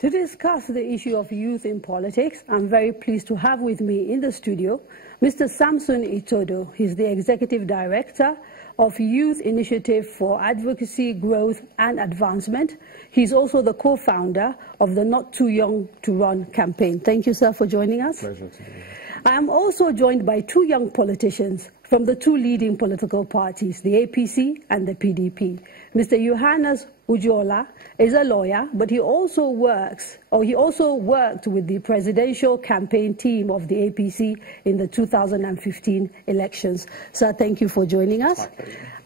To discuss the issue of youth in politics, I'm very pleased to have with me in the studio Mr. Samson Itodo. He's the Executive Director of Youth Initiative for Advocacy, Growth and Advancement. He's also the co-founder of the Not Too Young to Run campaign. Thank you, sir, for joining us. Pleasure to be here. I am also joined by two young politicians from the two leading political parties, the APC and the PDP. Mr. Johannes Ujola is a lawyer, but he also worked with the presidential campaign team of the APC in the 2015 elections. Sir, thank you for joining us.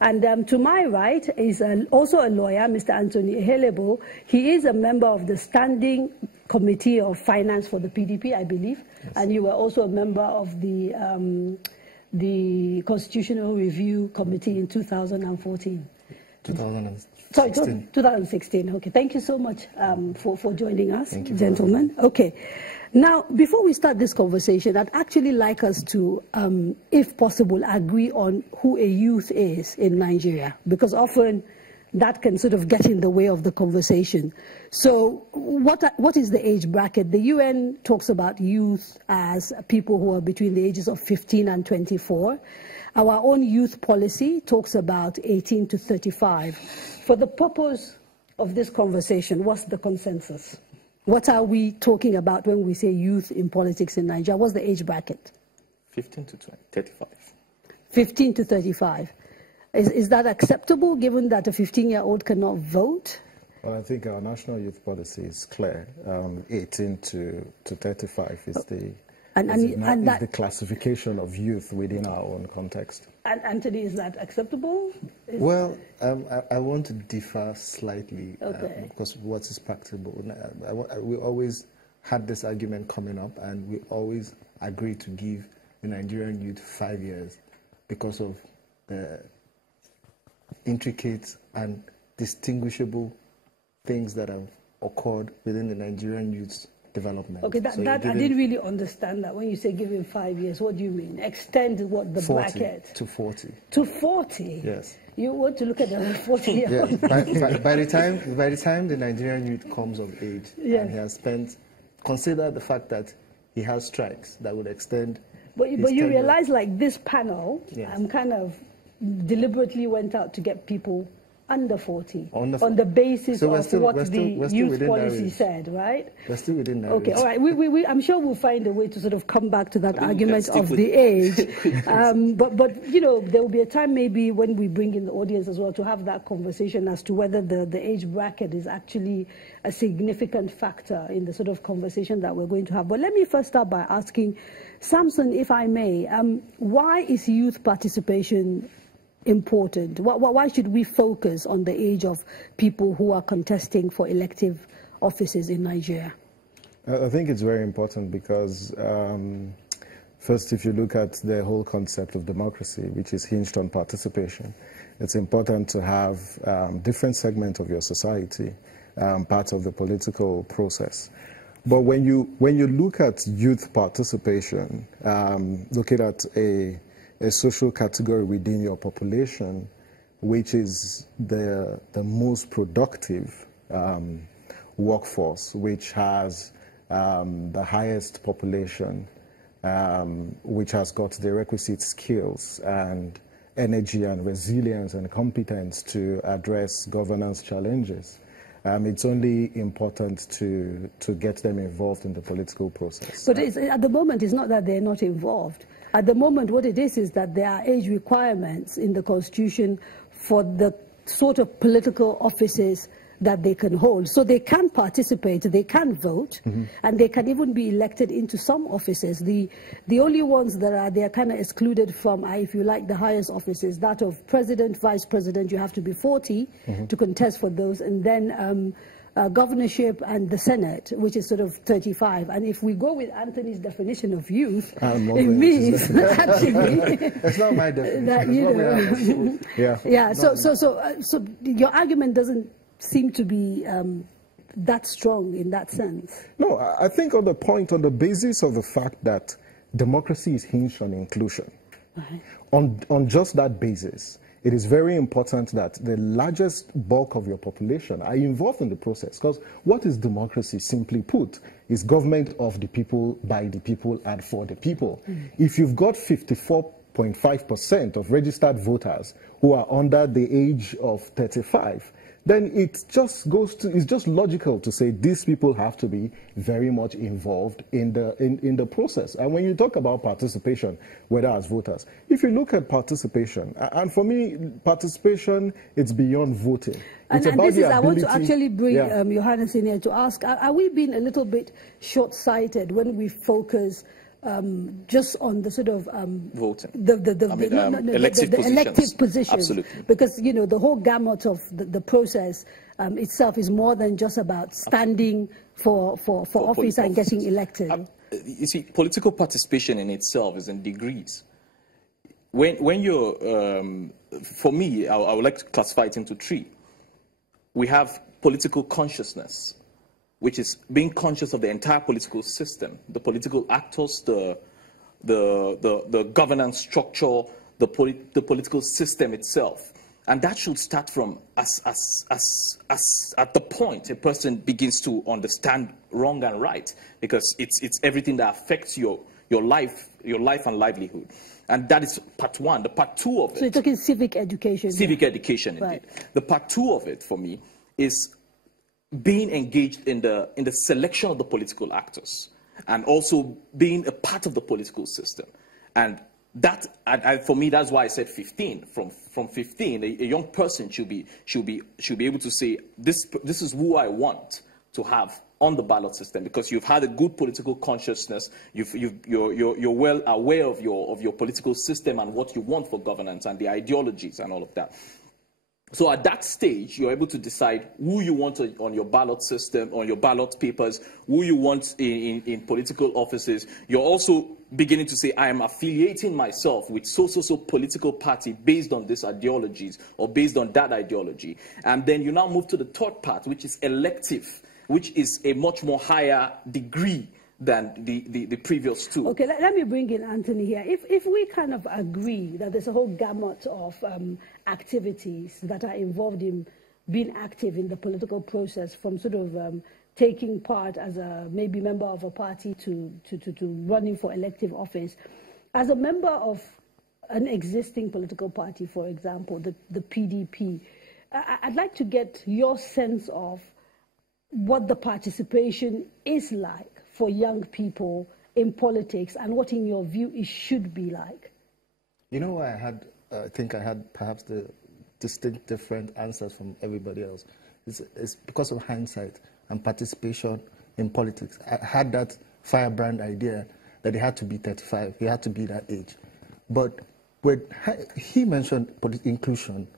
And to my right is also a lawyer, Mr. Anthony Ehelebo. He is a member of the Standing Committee of Finance for the PDP, I believe, yes. And you were also a member of the Constitutional Review Committee in 2014. 2016. Okay, thank you so much for joining us, gentlemen. Okay, now before we start this conversation, I'd actually like us to, if possible, agree on who a youth is in Nigeria, because often that can sort of get in the way of the conversation. So what is the age bracket? The UN talks about youth as people who are between the ages of 15 and 24. Our own youth policy talks about 18 to 35. For the purpose of this conversation, what's the consensus? What are we talking about when we say youth in politics in Nigeria? What's the age bracket? 15 to 35. 15 to 35. Is that acceptable, given that a 15-year-old cannot vote? Well, I think our national youth policy is clear. 18 to 35 is the the classification of youth within our own context. And Anthony, is that acceptable? Well, I want to differ slightly, because what is practicable. We always had this argument coming up, and we always agreed to give the Nigerian youth 5 years because of the intricate and distinguishable things that have occurred within the Nigerian youth's development. Okay, I didn't really understand that. When you say give him 5 years, what do you mean? Extend what, the 40 bracket? To 40. To 40? Yes. You want to look at the 40-year-old? Yeah. by the time the Nigerian youth comes of age, yes, and he has spent, consider the fact that he has strikes that would extend. But you realize, like this panel, yes, kind of deliberately went out to get people under 40 on the basis of what the youth policy said, right? We're still within that. Okay, all right. I'm sure we'll find a way to sort of come back to that argument of the age. But you know, there will be a time maybe when we bring in the audience as well to have that conversation as to whether the age bracket is actually a significant factor in the sort of conversation that we're going to have. But let me first start by asking Samson, if I may, why is youth participation important? Why should we focus on the age of people who are contesting for elective offices in Nigeria? I think it's very important because, first, if you look at the whole concept of democracy, which is hinged on participation, it's important to have different segments of your society part of the political process. But when you look at youth participation, looking at a social category within your population, which is the most productive workforce, which has the highest population, which has got the requisite skills and energy and resilience and competence to address governance challenges. It's only important to get them involved in the political process. But at the moment, it's not that they're not involved. At the moment, what it is that there are age requirements in the Constitution for the sort of political offices that they can hold. So they can participate, they can vote, and they can even be elected into some offices. The only ones that they are kind of excluded from, if you like, the highest offices, that of president, vice president. You have to be 40 to contest for those, and then governorship and the Senate, which is sort of 35. And if we go with Anthony's definition of youth, it means actually it's not my definition. So your argument doesn't seem to be that strong in that sense. No, I think on the basis of the fact that democracy is hinged on inclusion, on just that basis, it is very important that the largest bulk of your population are involved in the process. Because what is democracy, simply put, is government of the people, by the people, and for the people. If you've got 54.5% of registered voters who are under the age of 35, then it just goes to, it's just logical to say these people have to be very much involved in the process. And when you talk about participation, whether as voters, if you look at participation, and for me, participation, it's beyond voting. It's and about this the is, I want to ability, actually bring Your Highness in here to ask, are we being a little bit short-sighted when we focus just on the sort of voting, elective positions? Absolutely. Because, you know, the whole gamut of the process itself is more than just about standing for office and getting elected. You see, political participation in itself is in degrees. When you're, for me, I would like to classify it into three. We have political consciousness, which is being conscious of the entire political system, the political actors, the governance structure, the political system itself. And that should start from at the point a person begins to understand wrong and right, because it's everything that affects your life and livelihood. And that is part one. The part two of it. So you're talking civic education. Civic education, indeed. Right. The part two of it, for me, is being engaged in the selection of the political actors, and also being a part of the political system. And that, for me, that's why I said 15. From 15, a young person should be able to say, this is who I want to have on the ballot system, because you've had a good political consciousness, you're well aware of your political system and what you want for governance and the ideologies and all of that. So at that stage, you're able to decide who you want on your ballot system, on your ballot papers, who you want in political offices. You're also beginning to say, I am affiliating myself with so political party based on these ideologies or based on that ideology. And then you now move to the third part, which is elective, which is a much more higher degree than the previous two. Okay, let me bring in Anthony here. If we kind of agree that there's a whole gamut of activities that are involved in being active in the political process, from sort of taking part as a maybe member of a party to running for elective office, as a member of an existing political party, for example, the PDP, I'd like to get your sense of what the participation is like for young people in politics, and what, in your view, it should be like. You know, I think I had perhaps the distinct different answers from everybody else. It's because of hindsight and participation in politics. I had that firebrand idea that he had to be 35, he had to be that age. But when he mentioned inclusion,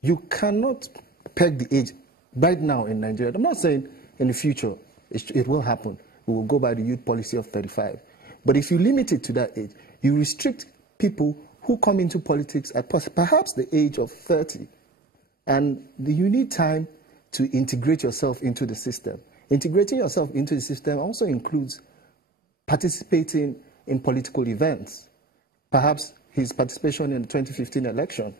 you cannot peg the age right now in Nigeria. I'm not saying in the future it will happen. We will go by the youth policy of 35. But if you limit it to that age, you restrict people who come into politics at perhaps the age of 30. And you need time to integrate yourself into the system. Integrating yourself into the system also includes participating in political events. Perhaps his participation in the 2015 election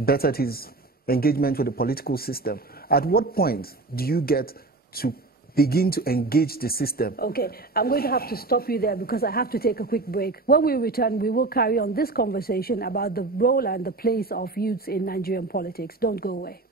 bettered his engagement with the political system. At what point do you get to begin to engage the system? Okay, I'm going to have to stop you there because I have to take a quick break. When we return, we will carry on this conversation about the role and the place of youths in Nigerian politics. Don't go away.